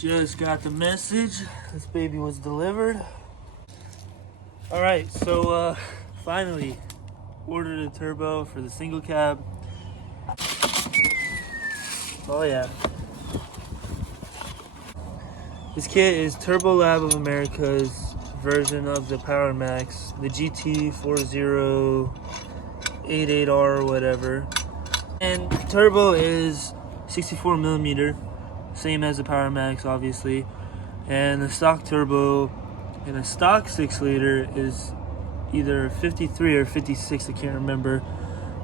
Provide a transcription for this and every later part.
Just got the message. This baby was delivered. All right, so finally ordered a turbo for the single cab. Oh yeah. This kit is Turbo Lab of America's version of the powermax, the GT4088R or whatever. And turbo is 64 millimeter, same as the powermax obviously. And the stock turbo in a stock 6 liter is either 53 or 56, I can't remember.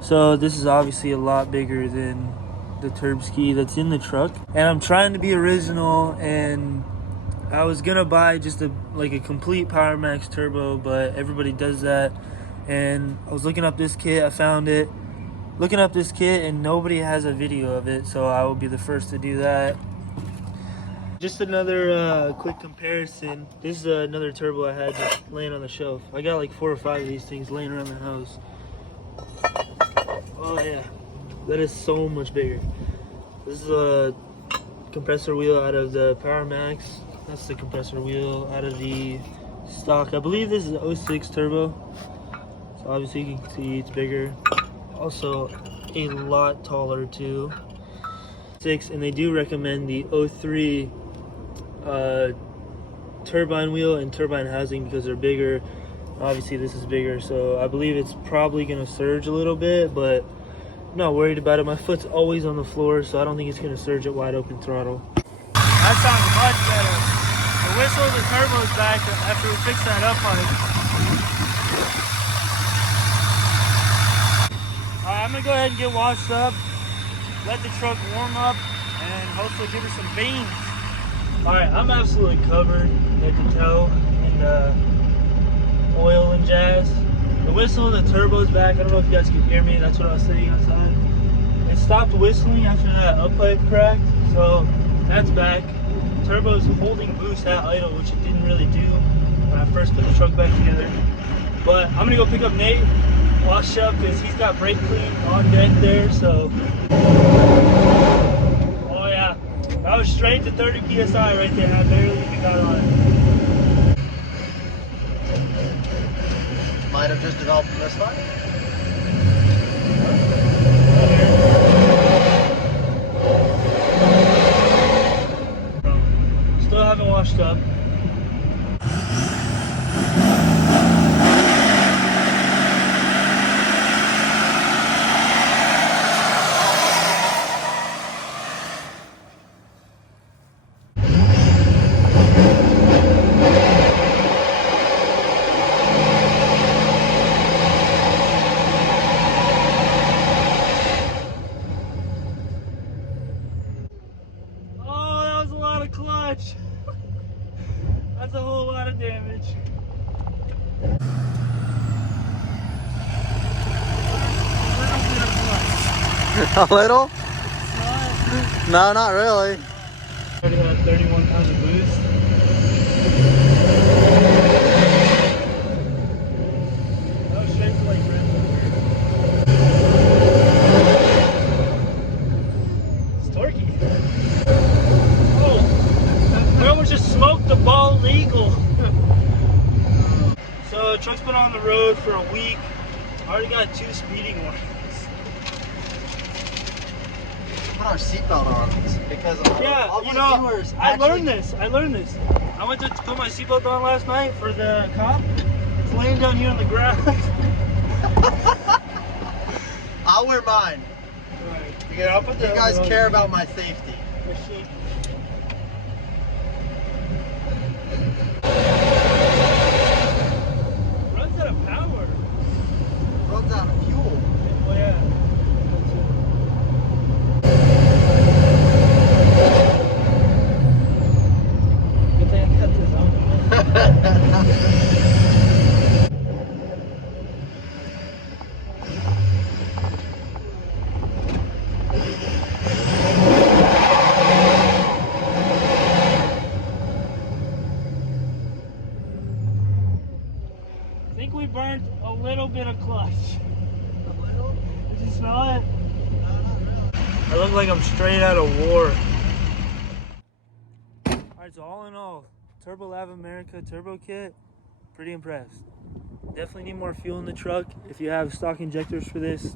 So this is obviously a lot bigger than the Turbski that's in the truck. And I'm trying to be original, and I was gonna buy just a complete powermax turbo, but everybody does that. And I was looking up this kit, I found it. Looking up this kit, and nobody has a video of it, so I will be the first to do that. Just another quick comparison. This is another turbo I had just laying on the shelf. I got like 4 or 5 of these things laying around the house. Oh yeah, that is so much bigger. This is a compressor wheel out of the powermax. That's the compressor wheel out of the stock. I believe this is 06 turbo. So obviously you can see it's bigger. Also a lot taller too. And they do recommend the 03 turbine wheel and turbine housing because they're bigger. Obviously this is bigger, so I believe it's probably gonna surge a little bit, but I'm not worried about it. My foot's always on the floor, so I don't think it's gonna surge at wide open throttle. That sounds much better. The whistle of the turbo is back after we fix that up pipe. Alright, I'm gonna go ahead and get washed up, let the truck warm up, and hopefully give her some beans. Alright, I'm absolutely covered head to toe in oil and jazz. The whistle of the turbo is back. I don't know if you guys can hear me. That's what I was saying outside. It stopped whistling after that up pipe cracked, so that's back. Turbo's holding boost at idle, which it didn't really do when I first put the truck back together. But I'm gonna go pick up Nate, wash up, because he's got brake clean on deck there, so. Oh yeah, that was straight to 30 PSI right there. I barely even got on it. Might have just developed a misfire. Still haven't washed up. Clutch. That's a whole lot of damage. A little? No, not really. Already got 31 pounds of boost. That was straight to like red. It's torquey. We almost just smoked the bald eagle. So the truck's been on the road for a week. I already got 2 speeding warnings. Put our seatbelt on because yeah, all you my know, viewers I learned this. I went to put my seatbelt on last night for the cop. It's laying down here on the ground. I'll wear mine. Right. Yeah, I'll put You guys care about my safety. Runs out of power. Runs out of fuel. Oh yeah. Good thing I cut this on. I think we burnt a little bit of clutch. A little? Did you smell it? No, not really. I look like I'm straight out of war. But all in all, Turbo Lab America turbo kit, pretty impressed. Definitely need more fuel in the truck. If you have stock injectors for this,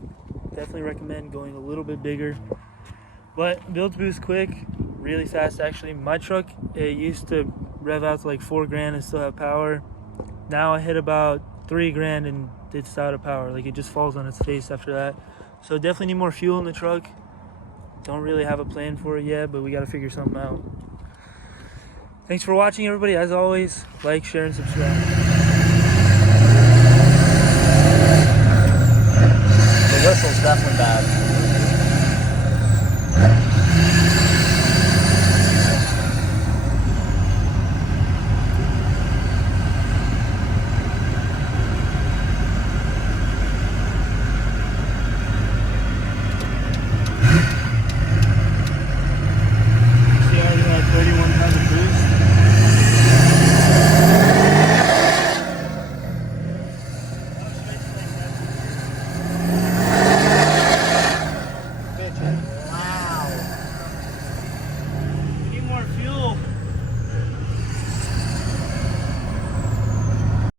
definitely recommend going a little bit bigger. But builds boost quick, really fast actually. My truck, it used to rev out to like 4 grand and still have power. Now I hit about 3 grand and it's out of power. Like it just falls on its face after that. So definitely need more fuel in the truck. Don't really have a plan for it yet, but we got to figure something out. Thanks for watching, everybody. As always, like, share, and subscribe. The whistle's definitely bad.